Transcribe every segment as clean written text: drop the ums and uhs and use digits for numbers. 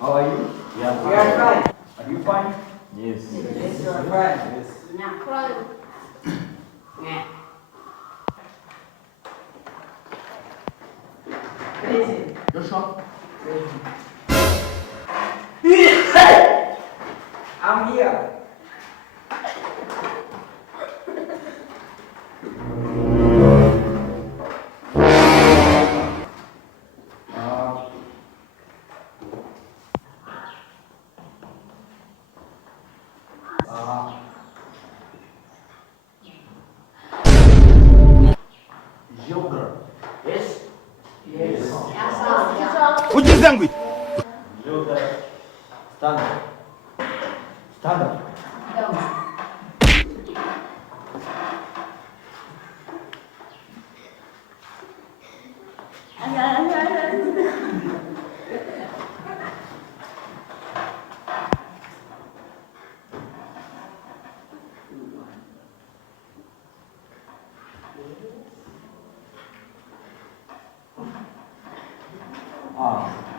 How are you? Yeah, we are fine. Are you fine? Yes. Yes, you are fine. Yes. Crazy. Joshua? I'm here. Geography. Yes? Yes. Ujizangwi. Geography. Standard. Standard.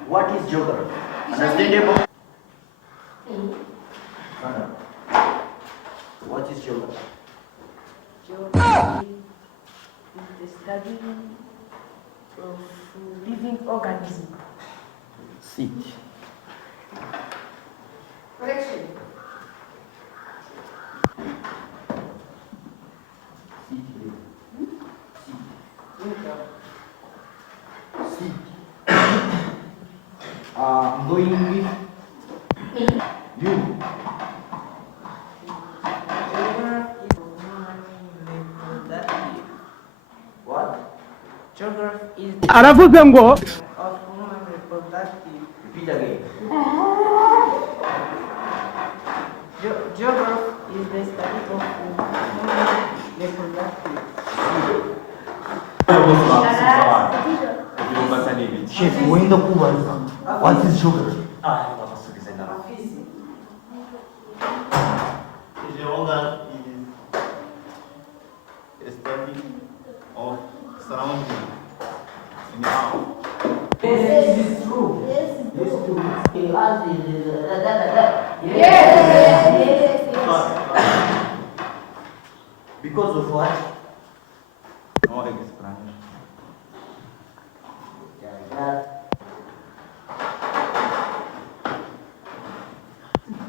What is geography? Understandable? What is geography? Geography is the study of living organisms. Seat. Correction. Seat. I'm going with you. What? Geography is Aravuze ngo of human reproductive. Repeat again. Geography is the study of human reproductive. Chef, uenda kuanza. What is geography? Geography is a study of surrounding in the house. This is true. Yes. This is true. Yes. Because of what? No explanation.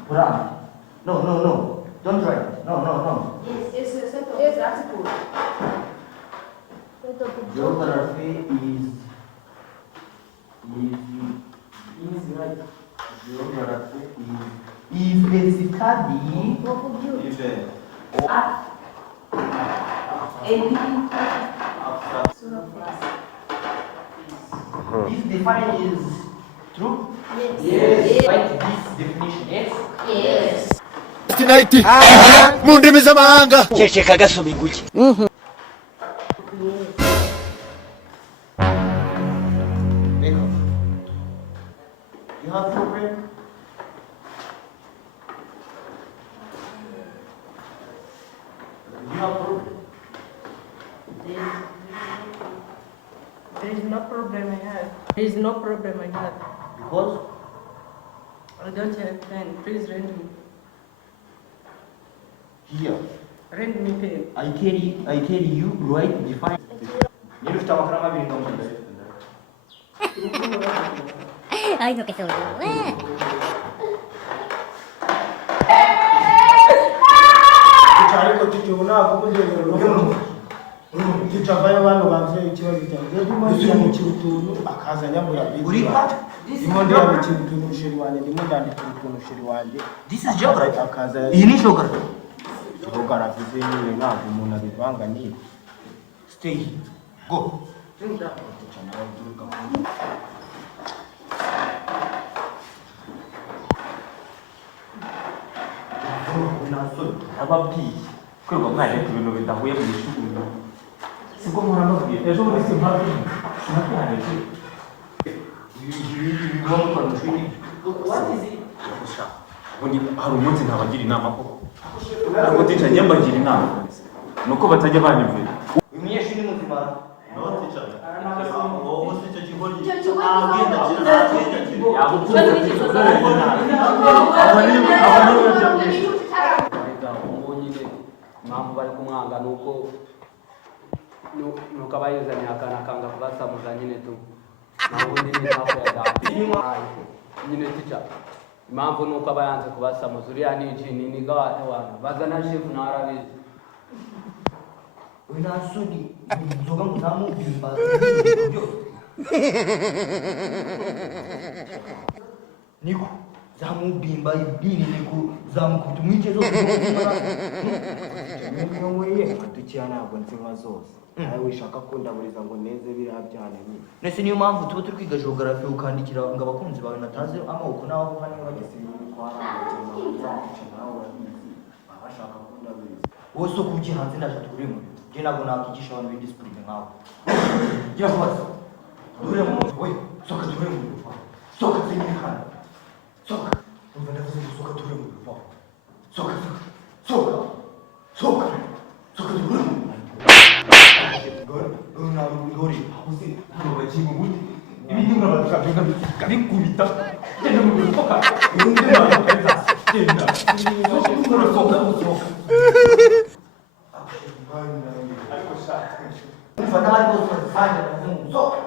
Quran. No. Don't try. No. Yes, that's good. Geography is right. Geography is a study. This define is true? Yes. Write this definition. Yes. tonight. Mu ndimi z'amahanga. Ceceka gasoma inguki. You have problem? You have problem? There is no problem I have. There is no problem I have. Because? I don't have pen. Please rent me. Here. Rent me pen. I carry you right define. Ni ufite amafaranga abiri ndamutse. Ay, no que se volvió. ariko tujyona kumujyero Kichavayo abantu bavye ikibazo cyanjye ndimo cyandikira utuntu akazanya muri abiri Uripa? ndimo ndandikira utuntu ushiri wanjye ndimo ndandikira utuntu ushiri wanjye This is geography. akaza Iyi ni geography. geography niwe ntabwo umuntu abivanga niba Stay. Go. Ababwiye kwirwa mwana ku bintu bidahuye mu ishuri. Siko muramubwiye ejo muri simpabi. Sinakihanje. What is it? Ubundi hari umunsi ntabagira inama koko. Ariko teacher njye mbagira inama. Nuko batajya banyumvira. Umunyeshuri muzima. No teacher. Oh, teacher kigori. Impamvu bari kumwanga nuko abayizanye akanga kubasamuza nyine tu naho undi ni hapo ya data nyine teacher impamvu nuko abayanze kubasamuza uriya ni jini ni gawa ewana bazana chef na arabizi Winasudi nzoga muzamubimba niko zamubimba idini niko zamukuta umwice zose mwe matukiya ntabwo nzima zose nawe wishaka ko ndaburiza ngo neze biriya byane nese niyo mpamvu tuba turi kwiga geography ukandikira ngo abakunzi bawe nataze amoko naho hano bageze bashaka ko ndaburiza wose uko ugiye hanze ndashaka turimo je ntabwo nakigisha abantu b'indiscipline nkawe gira hose dure mu we soka dure mu soka zinyikana soka umva ndavuze ngo soka dure mu soka soka soka soka dure mu Gori, uzi hano bakinga ubundi ibindi murabashaka kabikubita genda mu bifoka undi bakageza genda murasohoka musohoka ariko shaka umva nawe bose basanga musohoka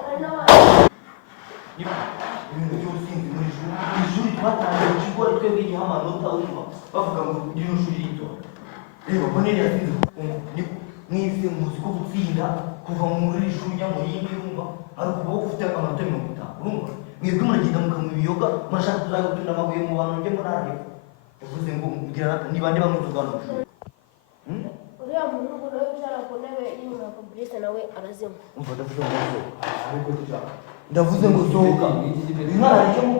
ibintu by'ubusinzi muri ishuri twatangiye ikigo twebwe igihe amanota umva bavuga ngo rino shuri rito reba ko nene yasinze niko mwese muzi ko gutsinda kuva muri ishuri ujya mu yindi urumva ari ukuboko ufite amanota 50 urumva mwebwe muragenda mukamwa ibiyoga murashaka kuzaga gutunda amabuye mu bantu njye murareba yavuze ngo mbwira ni bande bamwe tugana uriya muntu ngo nawe ushaka ku ntebe y'inyuma Fabrice nawe arazima umva ndavuze ngo ariko tushaka ndavuze ngo sohoka intara icyo mu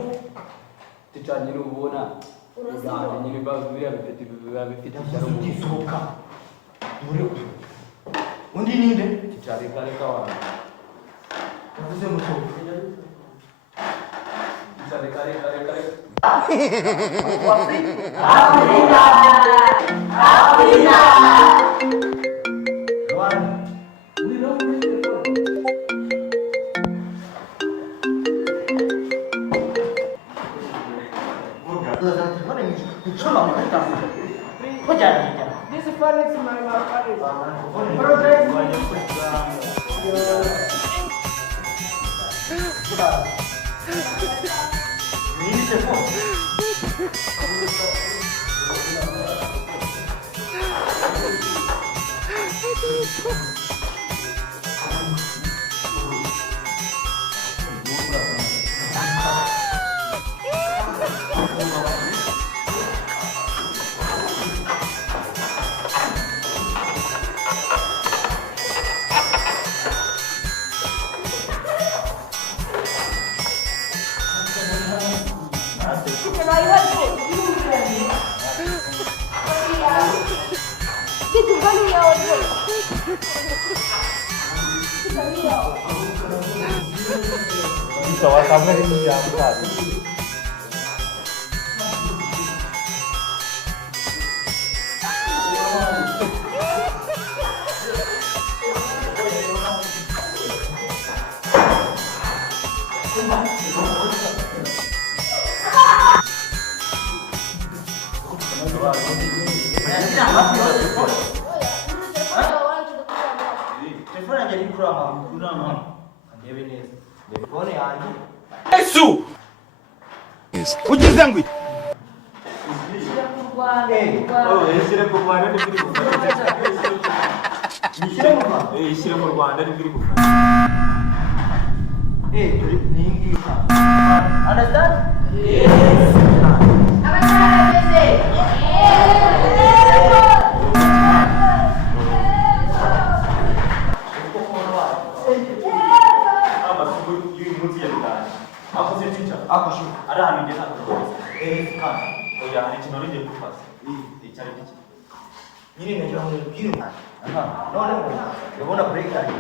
teacher nyine ubona uganda nyine bavira bifite ishyaro mu sohoka undi ninde teacher reka wa ndavuze ngo sohoka teacher reka Afrika This is Felix my telefone yanjye iri kurama ndebe neza telefone yanjye Yesu ugize ngo Rwanda. Ishyire ku Rwanda ni biri gufata. Nishyire mu Rwanda. Ishyire mu Rwanda ni biri gufata. Turi ningisha. Understand? Akushu. Ada hanu dia nak. Kan. Oh ya, hari cuma dia kupas. Cari dia. Ini najua ngene kiri. None. Ndabona break ari.